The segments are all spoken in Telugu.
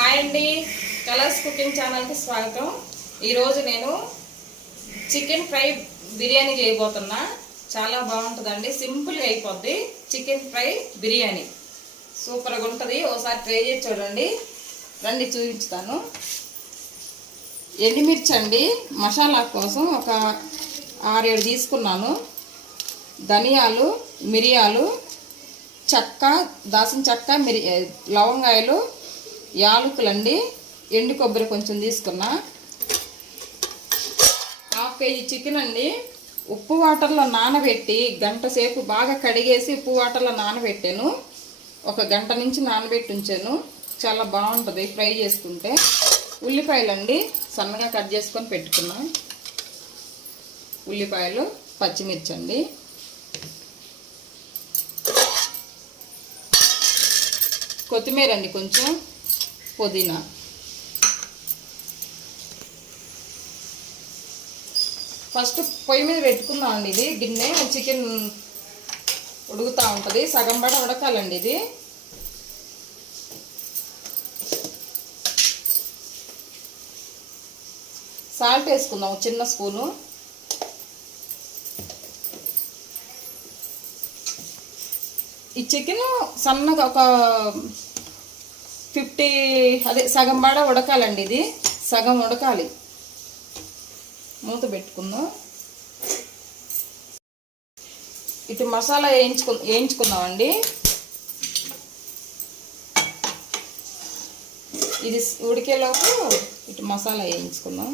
హాయ్ అండి, కలర్స్ కుకింగ్ ఛానల్కి స్వాగతం. ఈరోజు నేను చికెన్ ఫ్రై బిర్యానీ చేయబోతున్నా. చాలా బాగుంటుందండి, సింపుల్గా అయిపోద్ది. చికెన్ ఫ్రై బిర్యానీ సూపర్గా ఉంటుంది. ఒకసారి ట్రై చేసి చూడండి. రండి చూపించుతాను. ఎండుమిర్చి అండి, మసాలా కోసం ఒక 6-7 తీసుకున్నాను. ధనియాలు, మిరియాలు, చెక్క, దాల్చిన చెక్క, లవంగాయలు, యాలకులండి, ఎండు కొబ్బరి కొంచెం తీసుకున్నా. 1/2 కేజీ చికెన్ అండి. ఉప్పు వాటర్లో నానబెట్టి గంట సేపు బాగా కడిగేసి ఉప్పు వాటర్లో నానబెట్టాను. 1 గంట నుంచి నానబెట్టి ఉంచాను. చాలా బాగుంటుంది ఫ్రై చేసుకుంటే. ఉల్లిపాయలండి సన్నగా కట్ చేసుకొని పెట్టుకున్నా. ఉల్లిపాయలు, పచ్చిమిర్చి అండి, కొత్తిమీర అండి, కొంచెం పుదీనా. ఫస్ట్ పొయ్యి మీద పెట్టుకుందాం అండి. ఇది గిన్నె, చికెన్ ఉడుకుతూ ఉంటుంది. సగం పడ ఉడకాలండి. ఇది సాల్ట్ వేసుకుందాం, చిన్న స్పూను. ఈ చికెన్ సన్నగా ఒక 50 సగం పడ ఉడకాలండి. ఇది సగం ఉడకాలి. మూత పెట్టుకుందాం. ఇటు మసాలా వేయించుకుందామండి. ఇది ఉడికేలోపు ఇటు మసాలా వేయించుకుందాం.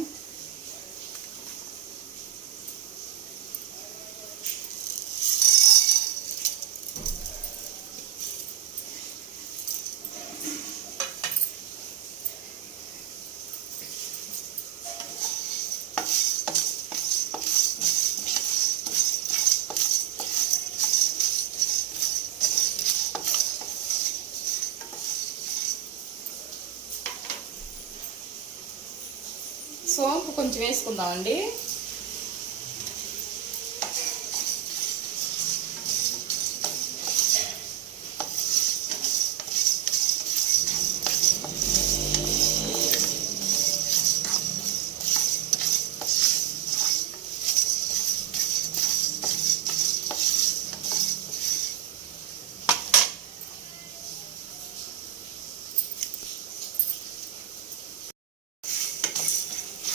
సోంపు కొంచెం వేసుకుందామండి.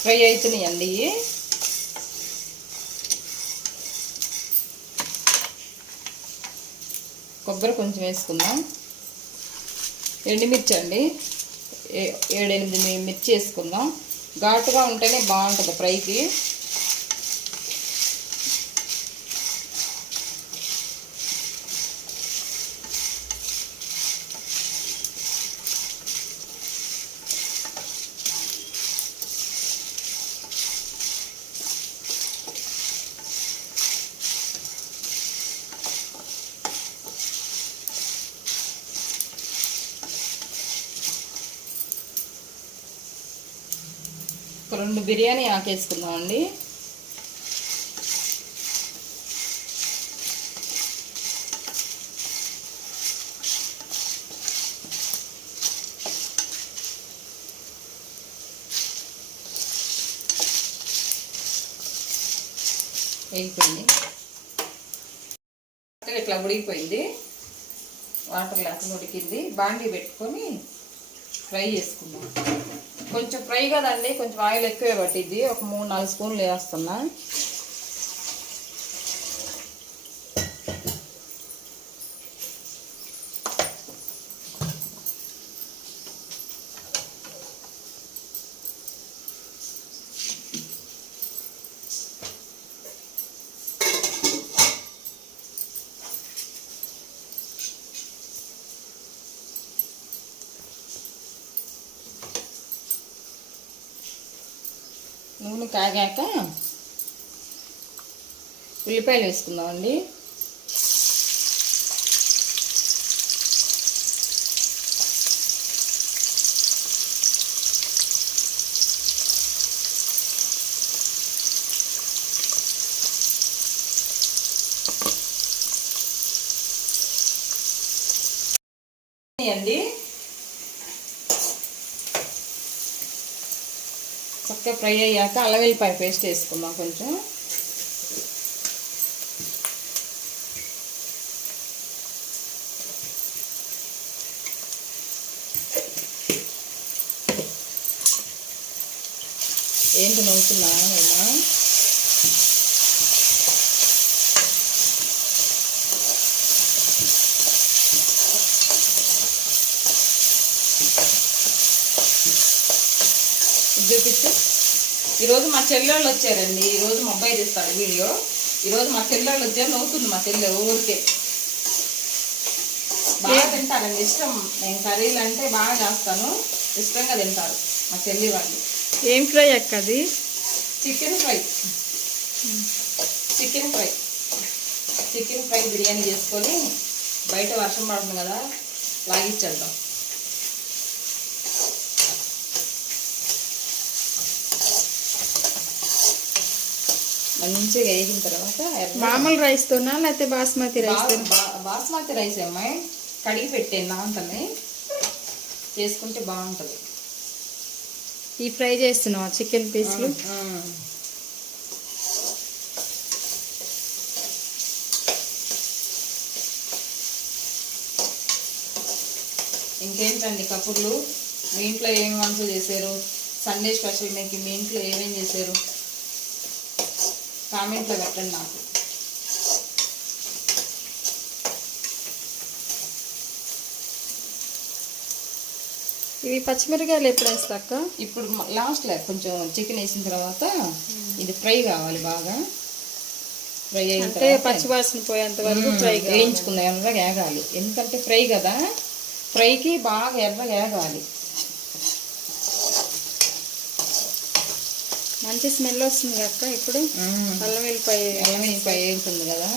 ఫ్రై అవుతున్నాయండి. కొబ్బరి కొంచెం వేసుకుందాం. ఎండుమిర్చి అండి, 7-8 మిర్చి వేసుకుందాం. ఘాటుగా ఉంటేనే బాగుంటుంది ఫ్రైకి. ఒక 2 బిర్యానీ ఆకేసుకుందామండి. వేగిపోయింది. ఇట్లా ఉడికిపోయింది. వాటర్ లేకుండా ఉడికింది. బాండీ పెట్టుకొని ఫ్రై చేసుకుందాం. కొంచెం ఫ్రై కదండి, కొంచెం ఆయిల్ ఎక్కువే పట్టిద్ది. ఒక 3-4 స్పూన్లు వేస్తున్నా. నూనె కాగాక ఉల్లిపాయలు వేసుకుందామండి. అండి చక్కగా ఫ్రై అయ్యాక అల్లం వెల్లిపాయ పేస్ట్ వేసుకుందాం కొంచెం. ఏంటి నవ్వుతున్నా ఏమో? చూపించు. ఈరోజు మా చెల్లెళ్ళు వచ్చారండి. ఈరోజు మా అబ్బాయి తీస్తాడు వీడియో. ఈరోజు మా చెల్లెళ్ళు వచ్చారు. నవ్వుతుంది మా చెల్లె ఊరికే. బాగా తింటారండి, ఇష్టం. నేను కర్రీలు అంటే బాగా చేస్తాను, ఇష్టంగా తింటారు మా చెల్లి వాళ్ళు. ఏం ఫ్రై అక్క అది? Chicken fry. Chicken fry chicken fry biryani చేసుకొని బయట వర్షం పడుతుంది కదా, లాగిచ్చేద్దాం. మంచిగా వేగిన తర్వాత మామూలు రైస్తోనా లేకపోతే బాస్మతి రైస్? బాస్మతి రైస్ అమ్మాయి కడిగి పెట్టాను నాంతని, చేసుకుంటే బాగుంటుంది. ఈ ఫ్రై చేస్తున్నావా చికెన్ పీస్లు? ఇంకేంటండి కబుర్లు? మీ ఇంట్లో ఏమి వంటలు చేశారు? సండే స్పెషల్ మీకు మీ ఇంట్లో ఏమేమి చేశారు? కామెంట్లో పెట్టండి నాకు. ఇవి పచ్చిమిరకాయలు ఎప్పుడు వేస్తాక? ఇప్పుడు లాస్ట్లో కొంచెం చికెన్ వేసిన తర్వాత ఇది ఫ్రై కావాలి, బాగా ఫ్రై అంటే పచ్చివాసన పోయేంత వరకు ఫ్రై వేయించుకున్న ఎర్రగా ఏగాలి. ఎందుకంటే ఫ్రై కదా, ఫ్రైకి బాగా ఎర్రగా ఏగాలి. మంచి స్మెల్ వస్తుంది అక్క. ఇప్పుడు అల్లం వెల్లిపాయ వేగుతుంది కదా.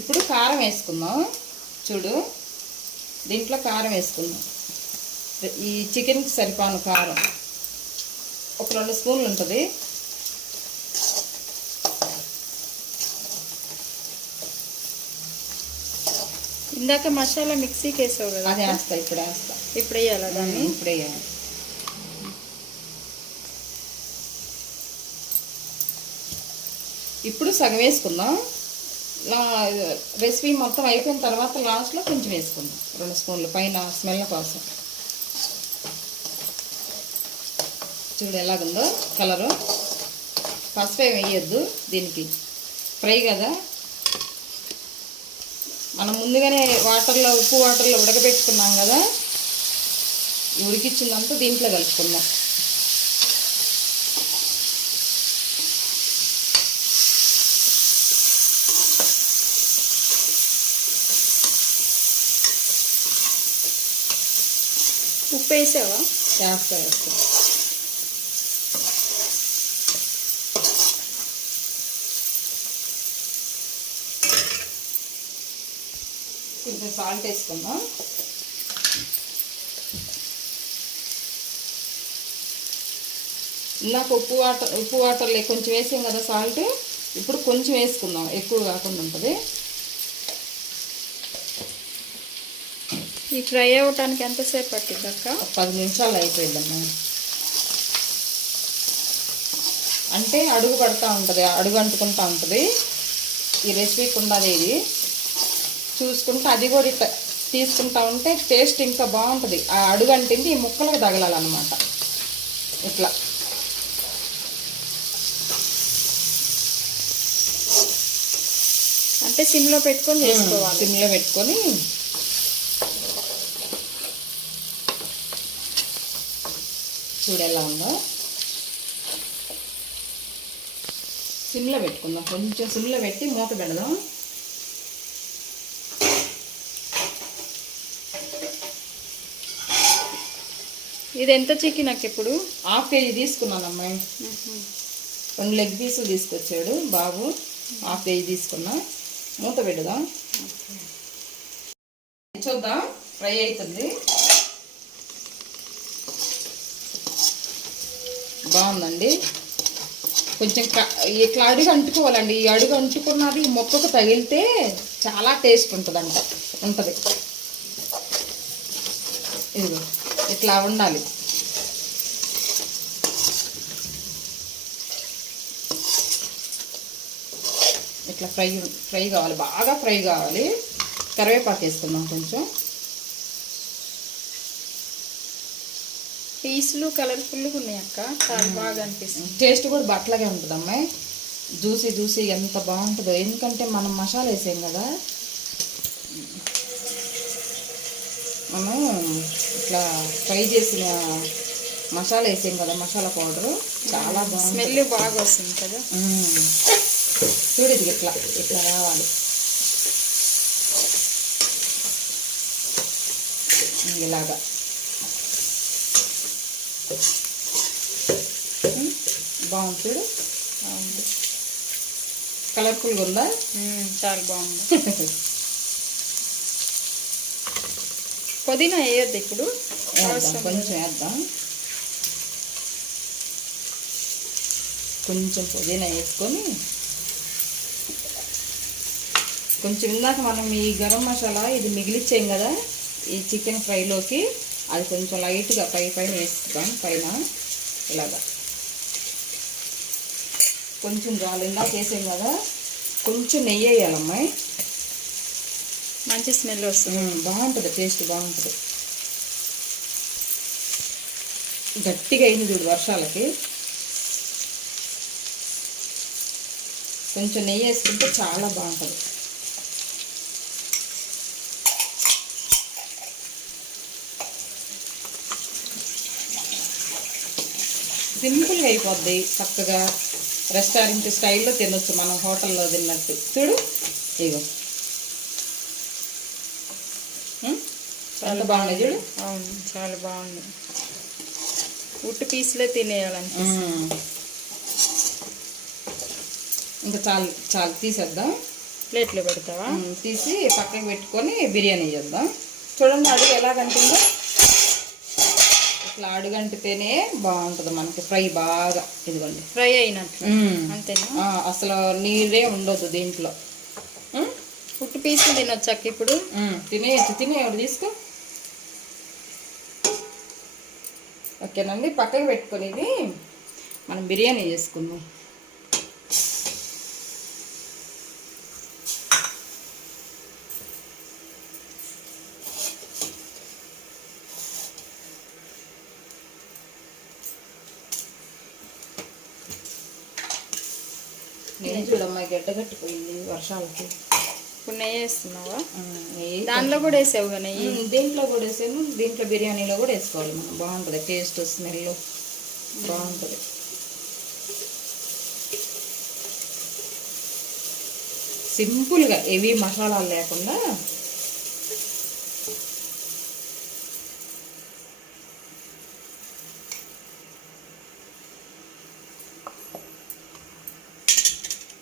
ఇప్పుడు కారం వేసుకుందాం. చూడు, దీంట్లో కారం వేసుకుందాం. ఈ చికెన్కి సరిపోను కారం ఒక 2 స్పూన్లు ఉంటుంది. ఇందాక మసాలా మిక్సీకి వేసావు కదా, అది వేస్తా. ఇప్పుడు వేస్తా. ఇప్పుడు వేయాలా దాన్ని? ఇప్పుడు వేయాలి. ఇప్పుడు సగం వేసుకుందాం. రెసిపీ మొత్తం అయిపోయిన తర్వాత లాస్ట్లో కొంచెం వేసుకుందాం, 2 స్పూన్లు పైన స్మెల్ కోసం. చూడు ఎలాగుందో కలరు. పసుపు ఏమి వేయద్దు దీనికి, ఫ్రై కదా. మనం ముందుగానే ఉప్పు వాటర్లో ఉడకబెట్టుకున్నాం కదా, ఉడికిచ్చిందంతా దీంట్లో కలుపుకుందాం. ఉప్పు వేసావా? వేస్తా. కొంచెం సాల్ట్ వేసుకుందాం. ఇందాక ఉప్పు వాటర్లో కొంచెం వేసాం కదా సాల్ట్. ఇప్పుడు కొంచెం వేసుకుందాం, ఎక్కువ కాకుండా ఉంటుంది. ఈ ఫ్రై అవ్వటానికి ఎంతసేపు పట్టింది అక్క? 10 నిమిషాలు అయిపోయిందమ్మా. అంటే అడుగు పడుతూ ఉంటుంది, అడుగు అంటుకుంటూ ఉంటుంది. ఈ రెసిపీకి ఉండదు, ఇది చూసుకుంటే అది కూడా ఇట్లా తీసుకుంటా ఉంటే టేస్ట్ ఇంకా బాగుంటుంది. ఆ అడుగు అంటింది ఈ ముక్కలకు తగలాలన్నమాట. ఇట్లా అంటే సిమ్లో పెట్టుకొని చేసుకోవాలి. సిమ్లో పెట్టుకొని చూడు ఎలా ఉందో. సిమ్లో పెట్టుకుందాం, కొంచెం సిమ్లో పెట్టి మూత పెడదాం. ఇది ఎంత చికెన్ నాకు? ఇప్పుడు 1/2 కేజీ తీసుకున్నాను అమ్మాయి. 2 లెగ్ పీసులు తీసుకొచ్చాడు బాబు. 1/2 కేజీ తీసుకున్నా. మూత పెడదాం, చూద్దాం. ఫ్రై అవుతుంది, బాగుందండి. కొంచెం ఇట్లా అడుగు అంటుకోవాలండి. ఈ అడుగు అంటుకున్నది మొక్కకు తగిలితే చాలా టేస్ట్ ఉంటుంది. ఇదిగో ఇట్లా ఉండాలి. ఇట్లా ఫ్రై కావాలి, బాగా ఫ్రై కావాలి. కరివేపాకు వేసుకుందాం కొంచెం. పీసులు కలర్ఫుల్గా ఉన్నాయి అక్క, చాలా బాగా అనిపిస్తుంది. టేస్ట్ కూడా బట్టలాగే ఉంటుంది అమ్మాయి. జ్యూసీ ఎంత బాగుంటుందో. ఎందుకంటే మనం మసాలా వేసాం కదా, మనం ఇట్లా ఫ్రై చేసిన మసాలా వేసాం కదా, మసాలా పౌడరు చాలా బాగుంది. స్మెల్ బాగా వస్తుంది కదా. చూడు ఇది ఇట్లా రావాలి. ఇలాగా బాగుంది. చూడు బాగుంది, కలర్ఫుల్గా ఉందా? చాలా బాగుంది. పుదీనా వేయద్దు ఇప్పుడు, కొంచెం వేద్దాం. కొంచెం పుదీనా వేసుకొని, కొంచెం ఇందాక మనం ఈ గరం మసాలా ఇది మిగిలిచ్చాం కదా ఈ చికెన్ ఫ్రైలోకి, అది కొంచెం లైట్గా పైన వేస్తాం. పైన ఇలాగా కొంచెం చాలు. ఇందాక వేసాం కదా, కొంచెం నెయ్యి వేయాలమ్మాయి. మంచి స్మెల్ వస్తుంది, బాగుంటుంది, టేస్ట్ బాగుంటుంది. గట్టిగా అయింది చూడు వర్షాలకి. కొంచెం నెయ్యి వేసుకుంటే చాలా బాగుంటుంది. సింపుల్గా అయిపోద్ది, చక్కగా రెస్టారెంట్ స్టైల్లో తినొచ్చు, మనం హోటల్లో తిన్నట్టు. చూడు ఇగో చాలా బాగుంది. చూడు అవును, చాలా బాగుంది. ఉట్టు పీసులే తినేయాలనిపిస్తుంది. ఇంకా చాలు తీసేద్దాం. ప్లేట్లో పెడతావా? తీసి పక్కకి పెట్టుకొని బిర్యానీ చేద్దాం. చూడండి అడుగు ఎలాగంటుందో. ఇట్లా అడుగంటితేనే బాగుంటుంది మనకి ఫ్రై బాగా. ఇదిగోండి ఫ్రై అయినట్లు అంతేనా? అసలు నీరే ఉండదు దీంట్లో. ఉట్టు పీసులు తినొచ్చాక ఇప్పుడు తినేయచ్చు. తీసుకో. ఓకేనండి, పక్కకి పెట్టుకొని ఇది మనం బిర్యానీ చేసుకుందాం. నేను చూడమ్మా గడ్డగట్టిపోయింది వర్షాలకి. ఇప్పుడు నెయ్యి వేస్తున్నావా? దాంట్లో కూడా వేసావుగా నెయ్యి? దీంట్లో కూడా వేసాను, దీంట్లో బిర్యానీలో కూడా వేసుకోవాలి మనం. బాగుంటుంది, టేస్ట్ స్మెల్ బాగుంటుంది. సింపుల్గా ఏవి మసాలాలు లేకుండా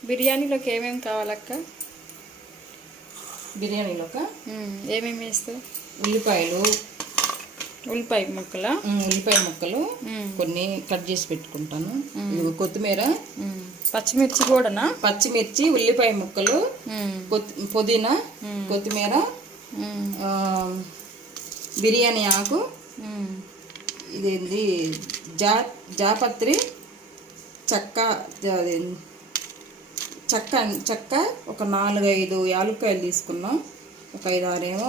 బిర్యానీలోకి ఏమేమి కావాలక్క? బిర్యానీలోక ఏమేమి వేస్తావు? ఉల్లిపాయ ముక్కలు కొన్ని కట్ చేసి పెట్టుకుంటాను. కొత్తిమీర, పచ్చిమిర్చి కూడానా? పచ్చిమిర్చి, ఉల్లిపాయ ముక్కలు, పుదీనా, కొత్తిమీర, బిర్యానీ ఆకు, ఇదేంది జాపత్రి, చెక్క ఒక 4-5 యాలక్కాయలు తీసుకున్నాం, ఒక 5-6 ఏమో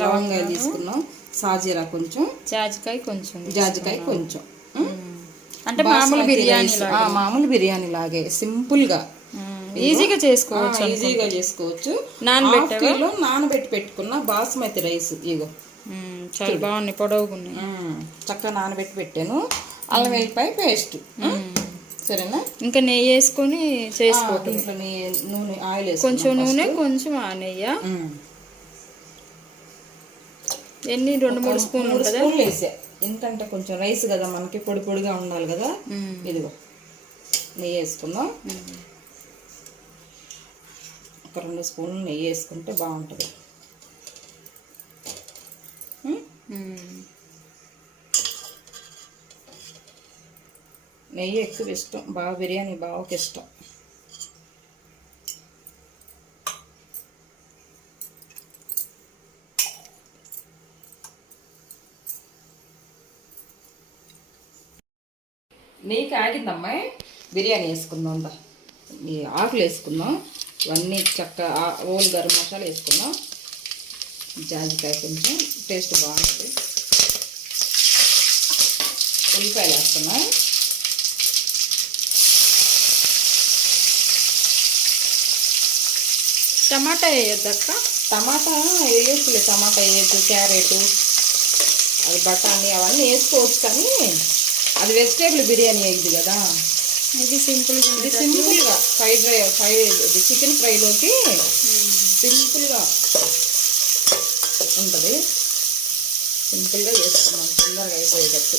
లవంగాయలు తీసుకున్నాం, సాజీరా కొంచెం, జాజికాయ కొంచెం. అంటే మామూలు బిర్యానీ లాగే సింపుల్గా ఈజీగా చేసుకోవచ్చు. నానబెట్టి పెట్టుకున్న బాస్మతి రైస్ ఇగో చాలా బాగున్నాయి, పొడవుగున్నాయి. చక్కగా నానబెట్టి పెట్టాను. అల్లం వెల్లిపాయ పేస్ట్, సరేనా? ఇంకా నెయ్యి వేసుకొని చేసుకోవటం. నూనె, ఆయిల్ కొంచెం నూనె, కొంచెం ఆ నెయ్యి. ఎన్ని 2-3 స్పూన్లు వేసా. ఎందుకంటే కొంచెం రైస్ కదా మనకి, పొడి పొడిగా ఉండాలి కదా. ఇదిగో నెయ్యి వేసుకుందాం. ఒక 2 స్పూన్లు నెయ్యి వేసుకుంటే బాగుంటుంది. నెయ్యి ఎక్కువ ఇష్టం, బాగా బిర్యానీ బావకి ఇష్టం. నెయ్యి కాగిందమ్మాయి, బిర్యానీ వేసుకుందాం. ఈ ఆకులు వేసుకుందాం, ఇవన్నీ చక్క ఓల్ గరం మసాలా వేసుకుందాం. జాజికాయ కొంచెం టేస్ట్ బాగుంటుంది. ఉల్లిపాయలు వేస్తున్నా. టమాటా వేయొద్దక్క? టమాటా వేయచ్చులే, టమాటా వేయచ్చు, క్యారెట్, అది బఠానీ అవన్నీ వేసుకోవచ్చు, కానీ అది వెజిటేబుల్ బిర్యానీ అయ్యింది కదా. ఇది సింపుల్, ఇది సింపుల్గా ఇది చికెన్ ఫ్రైలోకి సింపుల్గా ఉంటుంది. సింపుల్గా చేసుకున్నాం, తొందరగా అయిపోయేటట్టు.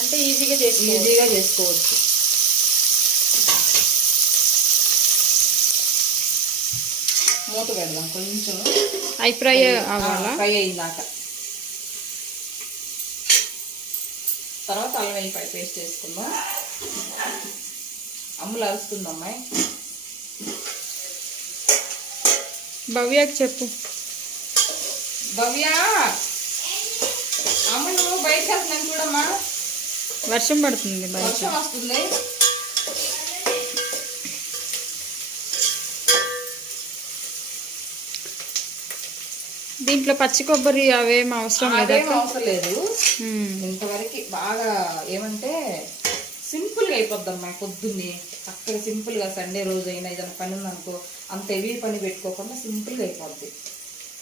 అంటే ఈజీగా చేసుకోవచ్చు. మూత పెడదాం కొంచెం, అవి ఫ్రై అవ్వాలా? ఫ్రై అయిందాక. తర్వాత అల్లం వెల్లిపాయ పేస్ట్ వేసుకుందాం. అమ్ములు అరుస్తుందమ్మాయి. భవ్యకి చెప్పు. భవ్య, అమ్ములు బయటకు వెళ్తున్నాను చూడమ్మా. వర్షం పడుతుంది, వర్షం వస్తుంది. దీంట్లో పచ్చి కొబ్బరి అవేం అవసరం లేదు. ఇంతవరకు బాగా ఏమంటే సింపుల్గా అయిపోద్దమ్మా. పొద్దున్నే అక్కడ సింపుల్గా సండే రోజు అయినా ఏదైనా పని ఉందనుకో, అంత హెవీ పని పెట్టుకోకుండా సింపుల్గా అయిపోద్ది.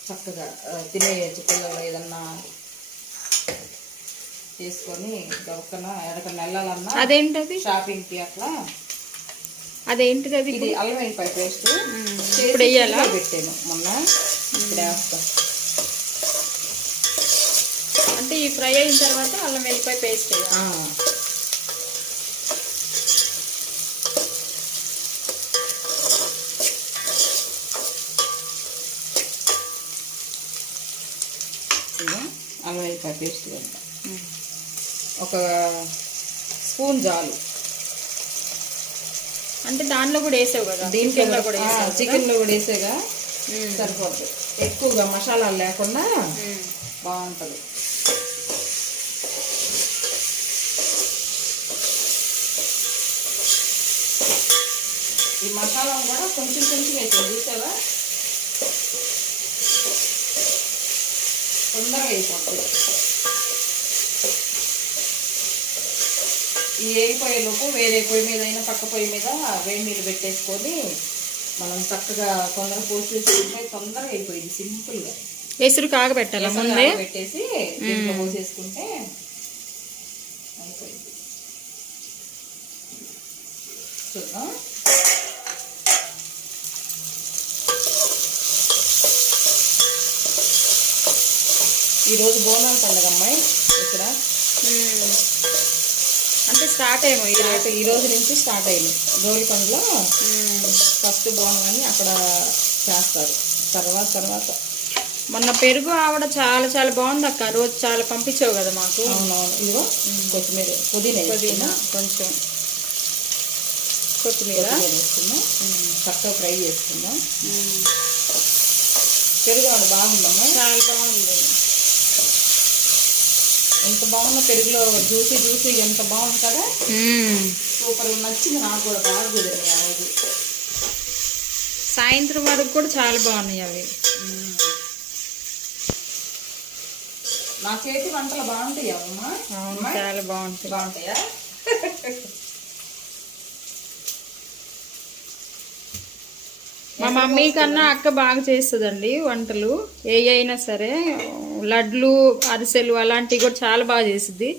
చక్కగా తినేయచ్చు పిల్లలు. ఏదన్నా చేసుకొని గొప్పన ఎక్కడికన్నా వెళ్ళాలన్నా, అదేంటది షాపింగ్కి అట్లా. అదేంటిది? అది ఇది అల్లం వెల్లిపాయ పేస్ట్ ఇప్పుడు వేయాలా? పెట్టాను మొన్న, ఇప్పుడు వేస్తా. అంటే ఈ ఫ్రై అయిన తర్వాత అల్లం వెల్లిపాయ పేస్ట్ వేయాలి. అల్లం వెల్లిపాయ పేస్ట్ వేద్దాం. ఒక స్పూన్ చాలు. అంటే దానిలో కూడా వేసావు కదా, చికెన్లో కూడా వేసేగా సరిపోతుంది. ఎక్కువగా మసాలాలు లేకుండా బాగుంటుంది. ఈ మసాలాలు కూడా కొంచెం కొంచెం వేసాను, చూసావా? తొందరగా అయిపోతుంది. ఈ వేగిపోయేలోపు వేరే పొయ్యి మీద అయినా పక్క పొయ్యి మీద వేడి నీళ్ళు పెట్టేసుకొని మనం చక్కగా తొందరగా పోసి వేసుకుంటే తొందరగా అయిపోయింది. సింపుల్గా ఎసురు కాగబెట్టాలి ముందే, పెట్టేసి దీంట్లో పోసేసుకుంటే అయిపోయింది. చూద్దాం. ఈరోజు బోనాల పండుగ అమ్మాయి ఇక్కడ. అంటే స్టార్ట్ అయ్యాము ఈ రోజు నుంచి స్టార్ట్ అయింది. గోల్కొండలో ఫస్ట్ బోనాలని అక్కడ చేస్తారు. తర్వాత మొన్న పెరుగు ఆవిడ చాలా చాలా బాగుంది అక్క. రోజు చాలా పంపించావు కదా మాకు. అవునవును. ఇదిగో కొత్తిమీర, పుదీనా కొంచెం కొత్తిమీర వేసుకుందాం. చక్కగా ఫ్రై చేసుకుందాం. పెరుగు ఆవిడ బాగుందమ్మా, చాలా బాగుంది. ఎంత బాగుందో పెరుగులో జ్యూసీ ఎంత బాగుంది కదా. సూపర్ నచ్చింది నాకు కూడా, బాగా కుదిరింది ఆ రోజు. సాయంత్రం వరకు కూడా చాలా బాగున్నాయి అవి. నా చేతి వంటలు బాగుంటాయా అమ్మా? చాలా బాగుంటాయా? మా మమ్మీ కన్నా అక్క బాగా చేస్తుందండి వంటలు. ఏ అయినా సరే, లడ్లు, అరిసెలు అలాంటివి కూడా చాలా బాగా చేస్తుంది.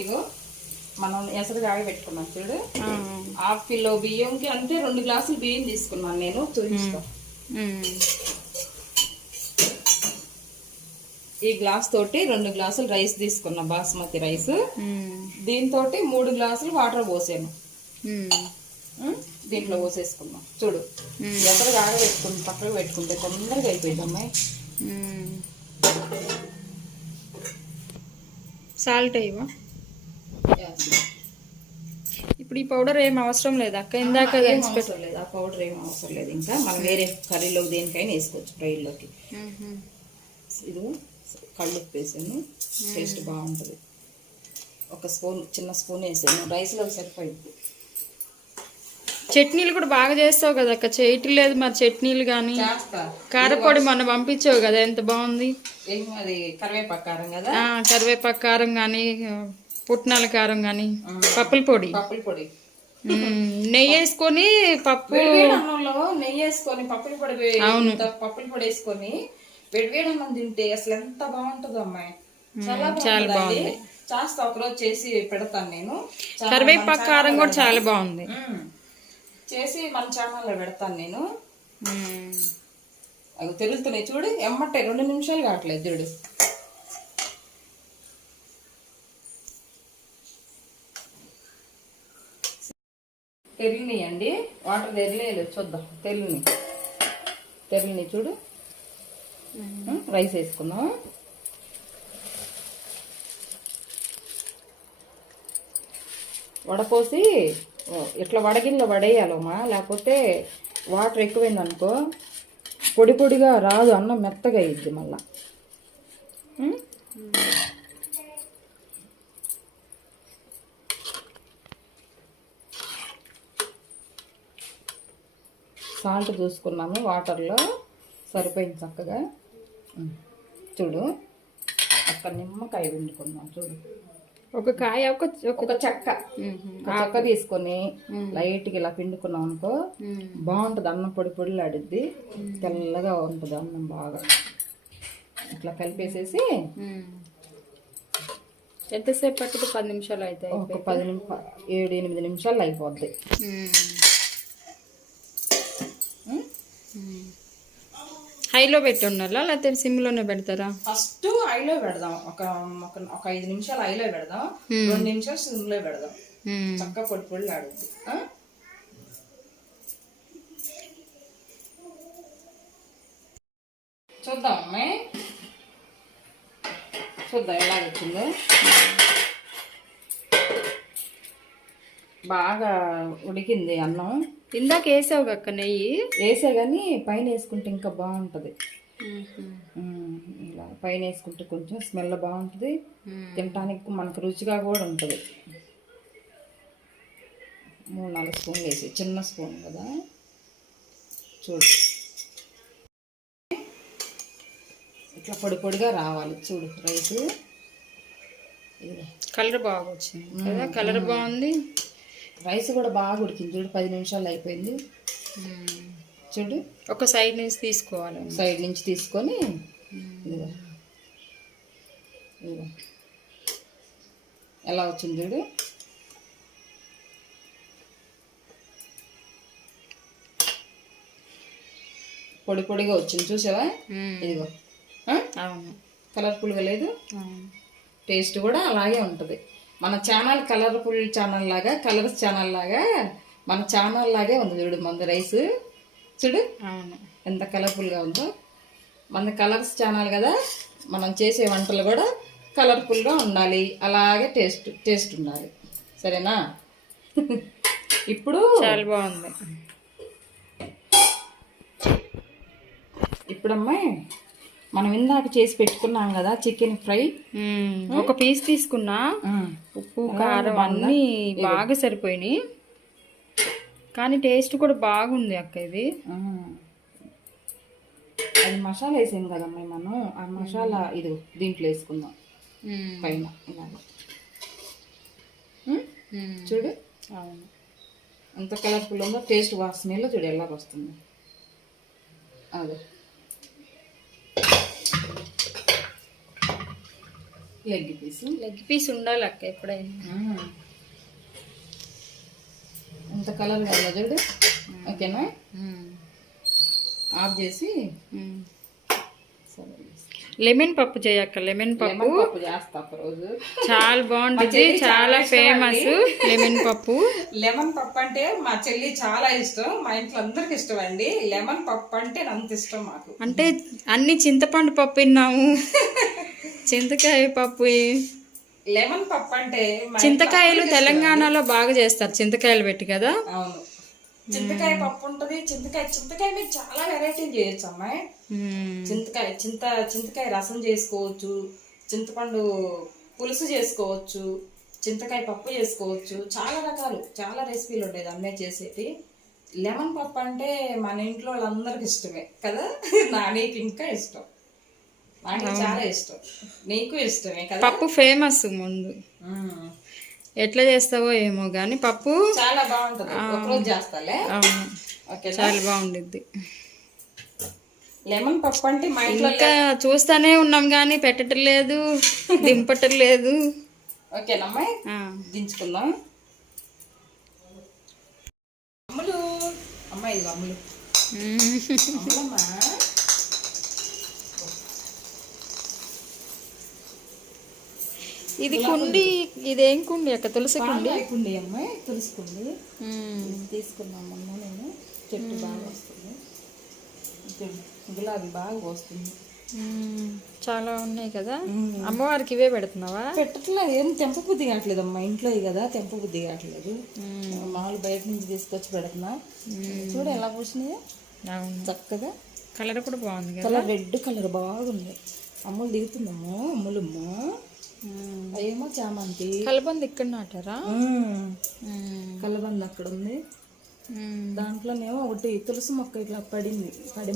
ఇగో మనం ఎసరు కాగి పెట్టుకున్నాం చూడు. హాఫ్ కిలో బియ్యంకి అంటే 2 గ్లాసులు బియ్యం తీసుకున్నాను నేను. చూపిస్తాను. ఈ గ్లాస్ తోటి 2 గ్లాసులు రైస్ తీసుకున్నా, బాస్మతి రైస్. దీంతో 3 గ్లాసులు వాటర్ పోసాను. దీంట్లో పోసేసుకున్నాం చూడు. ఎసరు కాగా పెట్టుకుంటే పక్కకు పెట్టుకుంటే తొందరగా అయిపోయింది అమ్మాయి. సాల్ట్ అయ్యవా? ఇప్పుడు ఈ పౌడర్ ఏం అవసరం లేదు అక్క, ఇందాక ఏం దంచి అవసరం లేదు, ఆ పౌడర్ ఏం అవసరం లేదు. ఇంకా మనం వేరే కర్రీలోకి దేనికైనా వేసుకోవచ్చు, ఫ్రైలోకి. ఇది కళ్ళుప్పు వేసాను, టేస్ట్ బాగుంటుంది. ఒక స్పూన్, చిన్న స్పూన్ వేసాను, రైస్లో సరిపోయింది. చట్నీలు కూడా బాగా చేస్తావు కదా అక్క, చేయట్లేదు మరి చట్నీలు కానీ. చేస్తా. కారపొడి మొన్న పంపించావు కదా, ఎంత బాగుంది. ఏం అది కరివేపాకు కారం కదా. కరివేపాకు కారం కానీ, పుట్నాల కారం కానీ, పప్పుల పొడి. పప్పుల పొడి నెయ్యి వేసుకొని పప్పు, వేడివేడి అన్నంలో నెయ్యి వేసుకొని పప్పుల పొడి పప్పుల పొడి వేసుకొని వేడివేడి అన్నం తింటే అసలు ఎంత బాగుంటుందో అమ్మాయి. చాలా బాగుంది. చేస్తా, ఒకరోజు చేసి పెడతాను నేను. కరివేపాకు కారం కూడా చాలా బాగుంది. చేసి మన ఛానల్లో పెడతాను నేను. అవి తెలుస్తున్నాయి చూడు, ఎమ్మటే 2 నిమిషాలు కావట్లేదు చూడు. తెల్లినాయండి, వాటర్ తెరలేదు, చూద్దాం. తెల్లిని చూడు. రైస్ వేసుకుందాం. వడపోసి ఇట్లా వడగిల్లో వడేయాలమ్మా, లేకపోతే వాటర్ ఎక్కువైంది అనుకో పొడి పొడిగా రాదు, అన్నం మెత్తగా అయ్యిద్ది మళ్ళా. సాల్ట్ చూసుకున్నాము, వాటర్లో సరిపోయింది చక్కగా. చూడు, ఒక్క నిమ్మకాయ పిండుకున్నాం చూడు. ఒక కాయ, ఒక చెక్క తీసుకొని లైట్గా ఇలా పిండుకున్నాం అనుకో బాగుంటుంది. అన్నం పొడి పొడిలాడిద్ది, తెల్లగా ఉంటుంది అన్నం బాగా. ఇట్లా కలిపేసేసి ఎంతసేపు పట్టుకు 10 నిమిషాలు అయితే ఒక 7-8 నిమిషాలు అయిపోద్ది. హైలో పెట్టి ఉండాలా లేకపోతే సిమ్లోనే పెడతారా? ఫస్ట్ హైలో పెడదాం, ఒక 5 నిమిషాలు హైలో పెడదాం, 2 నిమిషాలు సిమ్లో పెడదాం. చక్కగా పొడి పొడి ఆడుద్ది. చూద్దాం అమ్మాయి, చూద్దాం ఎలా వచ్చిందో. బాగా ఉడికింది అన్నం. ఇందాక వేసావు అక్క నెయ్యి, వేసే కానీ పైన వేసుకుంటే ఇంకా బాగుంటుంది. ఇలా పైన వేసుకుంటే కొంచెం స్మెల్ బాగుంటుంది, తినటానికి మనకు రుచిగా కూడా ఉంటుంది. 3-4 స్పూన్లు వేసి, చిన్న స్పూన్ కదా చూడు. ఇట్లా పొడి పొడిగా రావాలి చూడు రైస్. కలర్ బాగా వచ్చింది కదా, కలర్ బాగుంది. రైస్ కూడా బాగా ఉడికింది చూడు, 10 నిమిషాలు అయిపోయింది చూడు. ఒక సైడ్ నుంచి తీసుకోవాలి, సైడ్ నుంచి తీసుకొని ఇదిగో ఎలా వచ్చింది చూడు. పొడి పొడిగా వచ్చింది చూసావా, ఇదిగో. అవును, కలర్ఫుల్గా లేదు, టేస్ట్ కూడా అలాగే ఉంటుంది. మన ఛానల్ కలర్ఫుల్ ఛానల్ లాగా, కలర్స్ ఛానల్ లాగా మన ఛానల్ లాగే ఉంది చూడు మన రైస్. చూడు ఎంత కలర్ఫుల్గా ఉందో. మన కలర్స్ ఛానల్ కదా, మనం చేసే వంటలు కూడా కలర్ఫుల్గా ఉండాలి, అలాగే టేస్ట్ ఉండాలి. సరేనా? ఇప్పుడు చాలా బాగుంది. ఇప్పుడమ్మాయి మనం ఇందాక చేసి పెట్టుకున్నాం కదా చికెన్ ఫ్రై, ఒక పీస్ తీసుకున్నా. ఉప్పు కారం అన్నీ బాగా సరిపోయినాయి, కానీ టేస్ట్ కూడా బాగుంది అక్క. ఇది అది మసాలా వేసాం కదమ్మాయి మనం, ఆ మసాలా ఇది దీంట్లో వేసుకుందాం పైన ఇలాగ. చూడు ఎంత కలర్ఫుల్ ఉందో, టేస్ట్ వాసనలో చూడు ఎలా వస్తుంది. అదే లెగ్ పీస్ ఉండాలి అక్క ఎప్పుడైనా. ఎంత కలర్గా ఉందో చూడు. ఓకేనా? ఆఫ్ చేసి లెమన్ పప్పు చేయక్క. లెమన్ పప్పు చేస్తా ఒక రోజు, చాలా బాగుంటుంది, చాలా ఫేమస్ లెమన్ పప్పు. లెమన్ పప్పు అంటే మా చెల్లి చాలా ఇష్టం, మా ఇంట్లో అందరికి ఇష్టం అండి. లెమన్ పప్పు అంటే అంత ఇష్టం మాకు. అంటే అన్ని చింతపండు పప్పు విన్నాము, చింతకాయ పప్పు లెమన్ పప్పు అంటే మా చింతకాయలు ఇంట్లో తెలంగాణలో బాగా చేస్తారు, చింతకాయలు పెట్టి కదా. అవును, చింతకాయ పప్పు ఉంటది. చింతకాయ మీద చాలా వెరైటీలు చేయొచ్చు అమ్మాయి. చింతకాయ రసం చేసుకోవచ్చు, చింతపండు పులుసు చేసుకోవచ్చు, చింతకాయ పప్పు చేసుకోవచ్చు. చాలా రకాలు, చాలా రెసిపీలు ఉండేది అమ్మే చేసేది. లెమన్ పప్పు అంటే మన ఇంట్లో వాళ్ళందరికి ఇష్టమే కదా. నీకు ఇంకా ఇష్టం, నాకు చాలా ఇష్టం, నీకు ఇష్టమే కదా. పప్పు ఫేమస్ ముందు, ఎట్లా చేస్తావో ఏమో గాని పప్పు చాలా బాగుంటది. ఒకరోజు చేస్తాలే. అవును, చాలా బాగుండిద్ది. లెమన్ పప్పు అంటే మా ఇంట్లో ఇంకా చూస్తానే ఉన్నాం గాని పెట్టటం లేదు, దింపటం లేదు. ఓకేనమ్మాయి, దించుకుందాం. అమ్ములు, అమ్మాయి ఇది అమ్ములు. అమ్ములమ్మా, ఇది కుండి, ఇదేం కుండి అక్క? తులసి కుండి. కుండి అమ్మాయి, తులసి కుండి తీసుకున్నాం మొన్న. నేను చెట్టు బాగా వస్తుంది, గులాబీ బాగా వస్తుంది. చాలా ఉన్నాయి కదా. అమ్మవారికి ఇవే పెడుతున్నావా? పెట్టట్లేదు, ఏం తెంప బుద్ధి కావట్లేదు అమ్మా. ఇంట్లో కదా తెంప బుద్ధి కావట్లేదు. మామూలు బయట నుంచి తీసుకొచ్చి పెడుతున్నా. చూడు ఎలా పూసినాయో చక్కగా. కలర్ కూడా బాగుంది కదా, కలర్ రెడ్ కలర్ బాగుంది. అమ్ములు దిగుతుందమ్మా, అమ్ములమ్మా. అయ్యేమో చామంతి. కలబంద ఇక్కడ నాటారా? కలబంద అక్కడ ఉంది. దాంట్లోనేమో ఒకటి తులసి మొక్క ఇట్లా పడి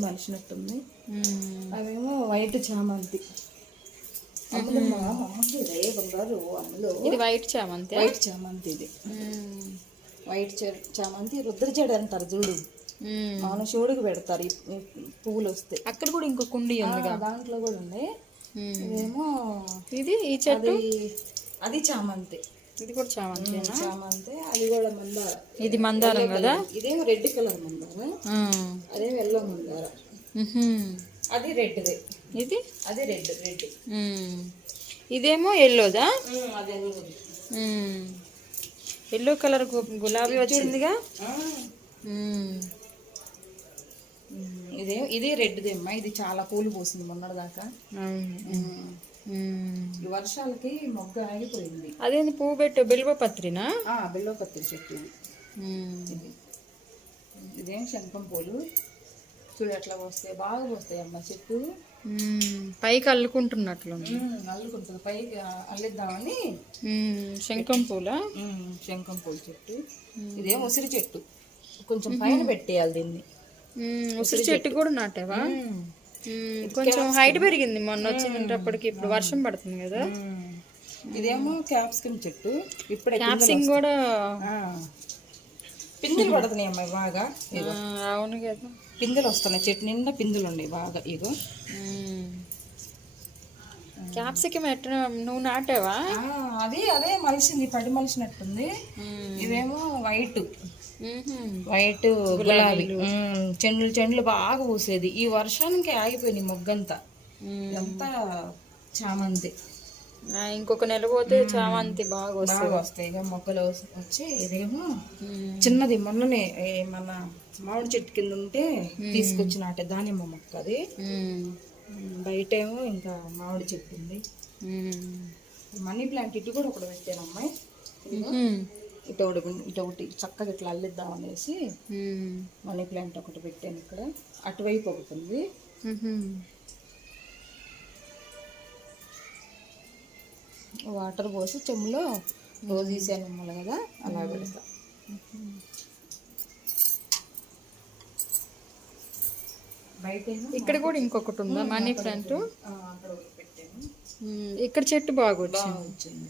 మలిచినట్టుంది. అవేమో వైట్ చామంతి. ఇది వైట్ చామంతి. వైట్ చామంతి ఇది వైట్ చామంతి. రుద్ర చెడు అంటారు చూడు, మాను శివుడికి పెడతారు ఈ పువ్వులు వస్తే. అక్కడ కూడా ఇంకో కుండి ఉంది, దాంట్లో కూడా ఉంది. ఇదేమో ఇది ఈ చెట్టు, అది చామంతి. ఇది కూడా చామంతి. చామంతి, అది కూడా మందార. ఇది మందారం కదా. ఇదేమో రెడ్ కలర్ మందార, అదే ఎల్లో మందార. అది రెడ్. ఇది అది రెడ్. ఇదేమో ఎల్లోదా? అది ఎల్లో కలర్ గులాబీ వచ్చిందిగా. ఇది రెడ్దేమ్మా. ఇది చాలా పూలు పూసింది మొన్నటిదాకా. ఈ వర్షాలకి మొగ్గ ఆగిపోయింది. అదేంది పువ్వు పెట్టు? బిల్వపత్రినా? బిల్వపత్రి చెట్టు ఇది. ఇదేం శంఖం పూలు. చూడు ఎట్లా పోస్తాయి, బాగా పోస్తాయి అమ్మ చెట్టు. పైకి అల్లుకుంటున్నట్లు అల్లుకుంటుంది, పైకి అల్లిద్దామని. శంఖం పూల, శంఖం పూల చెట్టు. ఇదేం ఉసిరి చెట్టు. కొంచెం పైన పెట్టేయాలి దీన్ని. ఉసిరి చెట్టు కూడా నాటావా? కొంచెం హైట్ పెరిగింది మొన్న వచ్చినప్పటికి. ఇప్పుడు వర్షం పడుతుంది కదా. ఇదేమో క్యాప్సికమ్ చెట్టు. ఇప్పుడే క్యాప్సికమ్ కూడా పిందెలు పడుతున్నాయి అమ్మాయి బాగా. అవును కదా, పిందెలు వస్తున్నాయి. చెట్టు నిండా పిందెలు ఉన్నాయి బాగా. ఇగో క్యాప్సికమ్ ఎట్లా నువ్వు నాటావా? అదే మలిసింది, పడి మలిసినట్టుంది. ఇదేమో వైట్ గులాబీ. చెండ్లు బాగా పూసేది. ఈ వర్షానికి ఆగిపోయింది మొగ్గంతా. ఇదంతా చామంతి. ఇంకొక నెల పోతే చామంతి బాగా వస్తాయి ఇక మొక్కలు వచ్చి. ఇదేమో చిన్నది, మొన్ననే మన మామిడి చెట్టు కింద ఉంటే తీసుకొచ్చి నాటే దానిమ్మ మొక్క. అది బయట ఏమో ఇంకా మామిడి చెట్టు ఉంది. మనీ ప్లాంట్ ఇటు కూడా ఒకటి పెట్టాను అమ్మాయి. ఇటొకటి చక్కగా ఇట్లా అల్లిద్దాం అనేసి మనీ ప్లాంట్ ఒకటి పెట్టాను ఇక్కడ. అటువైపు ఒకటి ఉంది. వాటర్ పోసి చెమ్ములో రోజు తీసాను కదా, అలా పెడతా. బయట ఇక్కడ కూడా ఇంకొకటి ఉందా మనీ ప్లాంట్? అక్కడ ఒకటి పెట్టాను. ఇక్కడ చెట్టు బాగా వచ్చింది.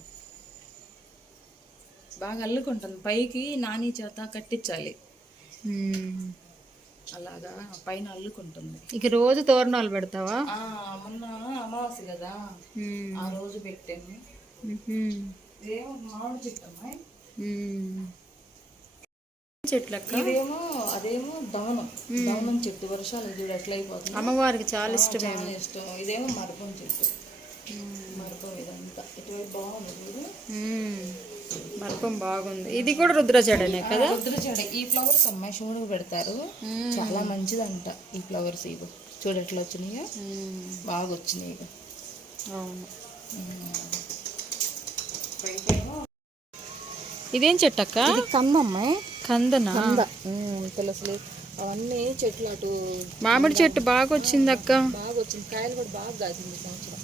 బాగా అల్లుకుంటుంది. పైకి నాని చేత కట్టించాలి, అలాగా పైన అల్లుకుంటుంది. ఇక రోజు తోరణాలు పెడతావా? మొన్న అమావాస్య కదా, ఆ రోజు పెట్టాను. ఇదేమో మామిడి చెట్టు అమ్మాయి. చెట్లక్క ఇదేమో అదేమో దవనం చెట్టు. వర్షాలు చూడు ఎట్లా అయిపోతుంది. అమ్మవారికి చాలా ఇష్టం. ఇదేమో మరపం చెట్టు. మరపం ఇదంతా ఇటువైపు బాగుంది చూడు. మరపం బాగుంది. ఇది కూడా రుద్రజడనే కదా? రుద్రజడ. ఈ ఫ్లవర్స్ అమ్మాయి శివునికి పెడతారు, చాలా మంచిదంట ఈ ఫ్లవర్స్. ఇవి చూడు ఎట్లా వచ్చినాయి, బాగా వచ్చినాయి. అవును, ఇదేం చెట్టు అక్క? ఇది కందమ్మాయి, కందనా? తెలుసులే. అవన్నీ చెట్లు అటు మామిడి చెట్టు బాగా వచ్చింది అక్క. బాగా వచ్చింది, కాయలు కూడా బాగా కాసింది సంవత్సరం.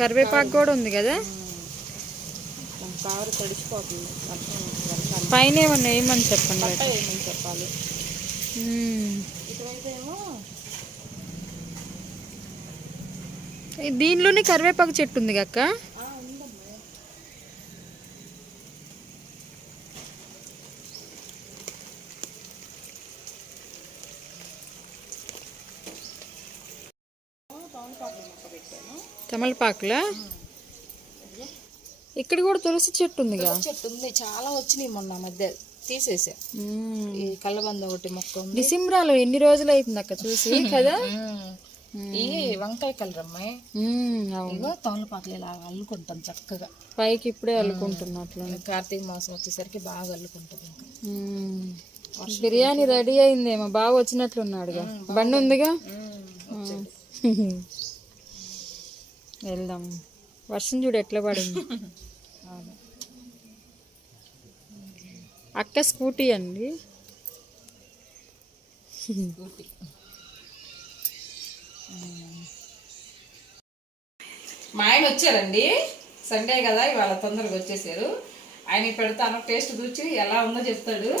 కరివేపాకు కూడా ఉంది కదా. కారు తడిచిపోతుంది. పైన ఏమన్నా వేయమని చెప్పండి. ఏమని చెప్పాలి. ఇటువైపు ఏమో దీనిలోనే కరివేపాకు చెట్టు ఉంది అక్క. తమలపాకులా? ఇక్కడ కూడా తులసి చెట్టు ఉందిగా. చెట్టు ఉంది, చాలా వచ్చినాయి మొన్న మధ్య తీసేసా. ఈ కళ్ళబంద ఒకటి మొక్క ఉంది. డిసెంబరాలో ఎన్ని రోజులు అవుతుంది అక్క చూసి కదా. ఈ వంకాయ కలర్ అమ్మాయి. తమలపాకులు ఇలా అల్లుకుంటాం చక్కగా. పైకి ఇప్పుడే అల్లుకుంటున్నట్లు. కార్తీక మాసం వచ్చేసరికి బాగా అల్లుకుంటుంది. బిర్యానీ రెడీ అయిందేమో, బాగా వచ్చినట్లున్నాడుగా. బండి ఉందిగా, వెళ్దాం. వర్షం చూడు ఎట్లా పడింది. అక్క స్కూటీ అండి. మా ఆయన వచ్చారండి, సండే కదా ఇవాళ తొందరగా వచ్చేసారు. ఆయనకి పెడతాను, టేస్ట్ చూచి ఎలా ఉందో చెప్తాడు.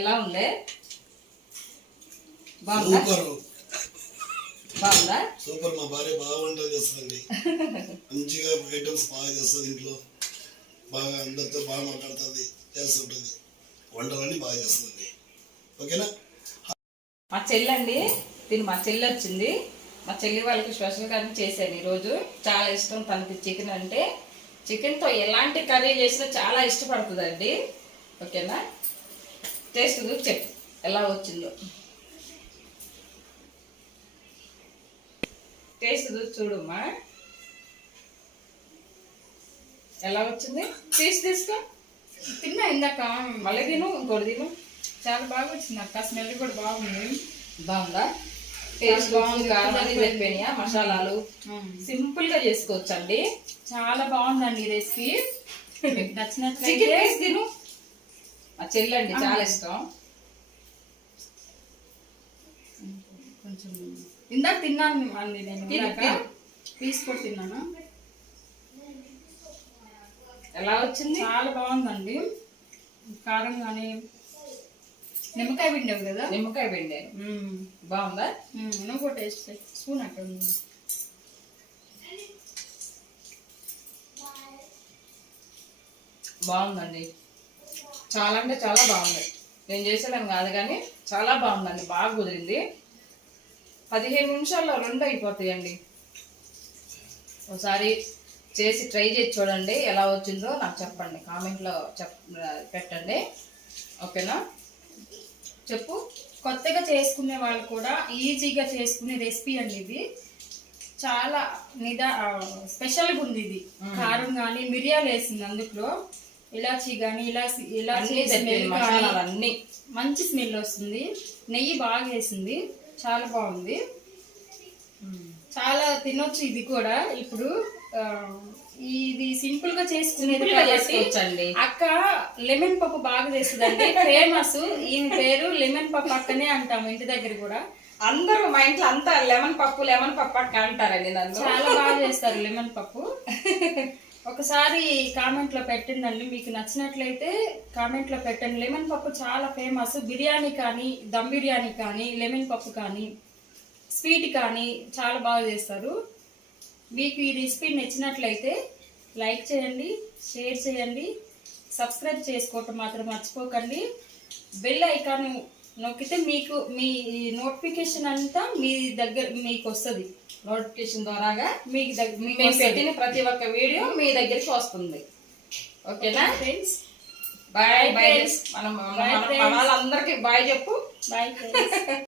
ఎలా ఉంది? బాగుందా? బాగుందా? సూపర్. మా భార్య బాగా వంటలు చేస్తుందండి. మంచిగా ఐటమ్స్ బాగా చేస్తుంది, ఇంట్లో బాగా అందరితో బాగా మాట్లాడుతుంది, చేస్తుంటుంది, వంటలన్నీ బాగా చేస్తుందండి. ఓకేనా? మా చెల్లండి, మా చెల్లి వచ్చింది. మా చెల్లి వాళ్ళకి స్పెషల్గా చేశాను ఈరోజు. చాలా ఇష్టం తనకి చికెన్ అంటే. చికెన్తో ఎలాంటి కర్రీ చేసినా చాలా ఇష్టపడుతుందండి. ఓకేనా? టేస్ట్ చెప్పు ఎలా వచ్చిందో. టేస్ట్ చూడమ్మా ఎలా వచ్చింది. తీసుకో, తిన్నా ఇందాక, మళ్ళీ తిను, ఇంకోటి తిను. చాలా బాగా వచ్చింది అక్క, స్మెల్ కూడా బాగుంది. బాగుందా? టేస్ట్ బాగుంది. కారం అన్ని సరిపోయినాయా? మసాలాలు సింపుల్ గా చేసుకోవచ్చు అండి. చాలా బాగుందండి ఈ రెసిపీ. నచ్చినట్లయితే చికెన్ పీస్ తిను. మా చెల్లండి చాలా ఇష్టం. కొంచెం ఇందాక తిన్నాను అండి నేను, పీస్ కూడా తిన్నాను. ఎలా వచ్చింది? చాలా బాగుందండి. కారం కానీ నిమ్మకాయ పిండావు కదా. నిమ్మకాయ పిండాను. బాగుందా? నువ్వు కూడా టేస్ట్ స్పూన్ అక్కడ ఉంది. బాగుందండి, చాలా అంటే చాలా బాగుంది. నేను చేసేదాన్ని కాదు కానీ చాలా బాగుందండి, బాగా కుదిరింది. 15 నిమిషాల్లో 2 అయిపోతాయండి. ఒకసారి చేసి ట్రై చేసి చూడండి, ఎలా వచ్చిందో నాకు చెప్పండి, కామెంట్లో పెట్టండి. ఓకేనా? చెప్పు. కొత్తగా చేసుకునే వాళ్ళు కూడా ఈజీగా చేసుకునే రెసిపీ అండి ఇది. చాలా స్పెషల్గా ఉంది ఇది. కారం కానీ మిరియాలు వేసింది అందులో, ఇలాచీ కానీ ఇలాచీ స్మెల్ అన్ని మంచి స్మెల్ వస్తుంది. నెయ్యి బాగా వేసింది, చాలా బాగుంది. చాలా తినొచ్చు ఇది కూడా. ఇప్పుడు ఇది సింపుల్ గా చేసుకునేది చేసుకోవచ్చండి. అక్క లెమన్ పప్పు బాగా చేస్తుందండి, ఫేమస్. ఈమె పేరు లెమన్ పప్పు అక్కనే అంటాము ఇంటి దగ్గర కూడా. అందరూ మా ఇంట్లో అంతా లెమన్ పప్పు అక్క అంటారండి. నన్ను చాలా బాగా చేస్తారు లెమన్ పప్పు. ఒకసారి కామెంట్ లో పెట్టండి, మీకు నచ్చినట్లయితే కామెంట్ లో పెట్టండి. లెమన్ పప్పు చాలా ఫేమస్. బిర్యానీ కానీ, దమ్ బిర్యానీ కానీ, లెమన్ పప్పు కానీ, స్వీట్ కానీ చాలా బాగా చేస్తారు. మీకు ఈ రెసిపీ నచ్చినట్లయితే లైక్ చేయండి, షేర్ చేయండి, సబ్స్క్రైబ్ చేసుకోవటం మాత్రం మర్చిపోకండి. బెల్ ఐకాన్ నొక్కితే మీకు మీ నోటిఫికేషన్ అంతా మీ దగ్గర మీకు వస్తుంది. నోటిఫికేషన్ ద్వారాగా మీకు మేము పెట్టిన ప్రతి ఒక్క వీడియో మీ దగ్గరికి వస్తుంది. ఓకేనా ఫ్రెండ్స్? Bye bye. మనం వాళ్ళందరికీ బాయ్ చెప్పు. Bye friends.